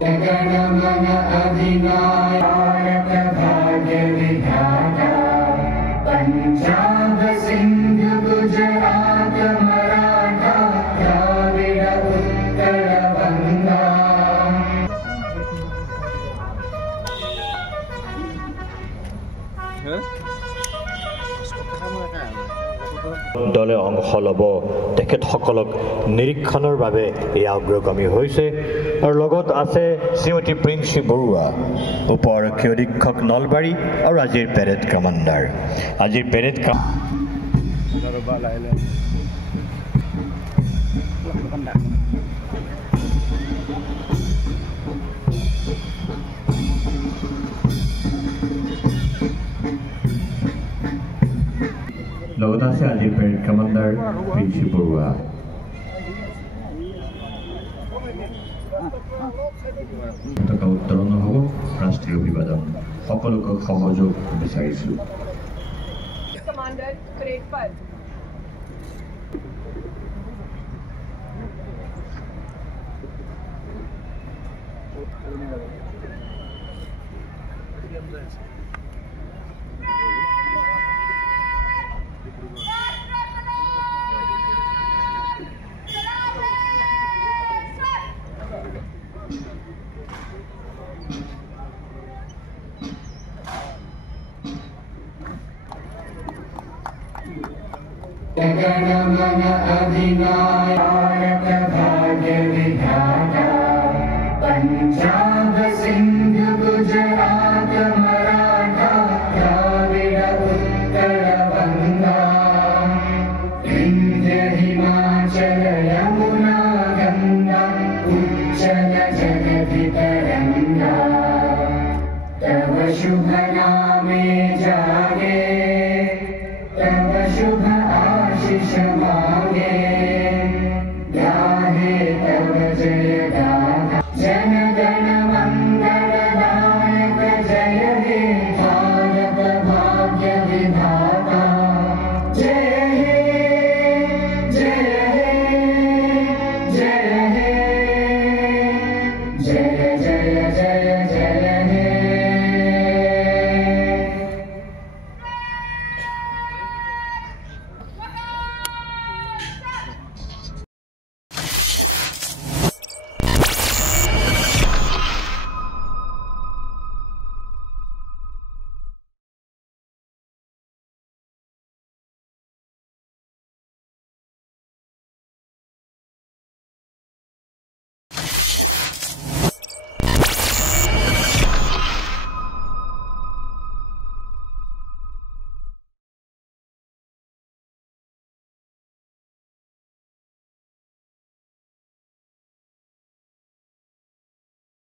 गणमन अधिनायक भाग्य विधाता पंजाब सिंध गुजरात मराठा द्राविड़ उत्कल बंगा। দলে অংশ ল'ব তেখেতসকলক নিৰীক্ষণৰ বাবে এই অগ্ৰগামী হৈছে আৰু লগত আছে শ্ৰীমতী প্ৰিন্সী বৰুৱা, উপ আৰক্ষী অধীক্ষক নলবাৰী আৰু আজিৰ পেৰেড কমাণ্ডাৰ। আজিৰ পেৰেড লগত আছে আজিৰ পেৰেড কমাণ্ডাৰ প্ৰিন্সী বৰুৱা। উত্তোলন হ'ব ৰাষ্ট্ৰীয় অভিবাদন। সকলোকে সহযোগ বিচাৰিছোঁ। गणमन अधिनायक भाग्य विधाता पंजाब सिंध गुजरात मराठा द्राविड़ उत्कल बंगा। विंध्य हिमाचल यमुना गंगा उच्चल जगति तरंगा। तव शुभ नामे जागे तव शुभ आशीष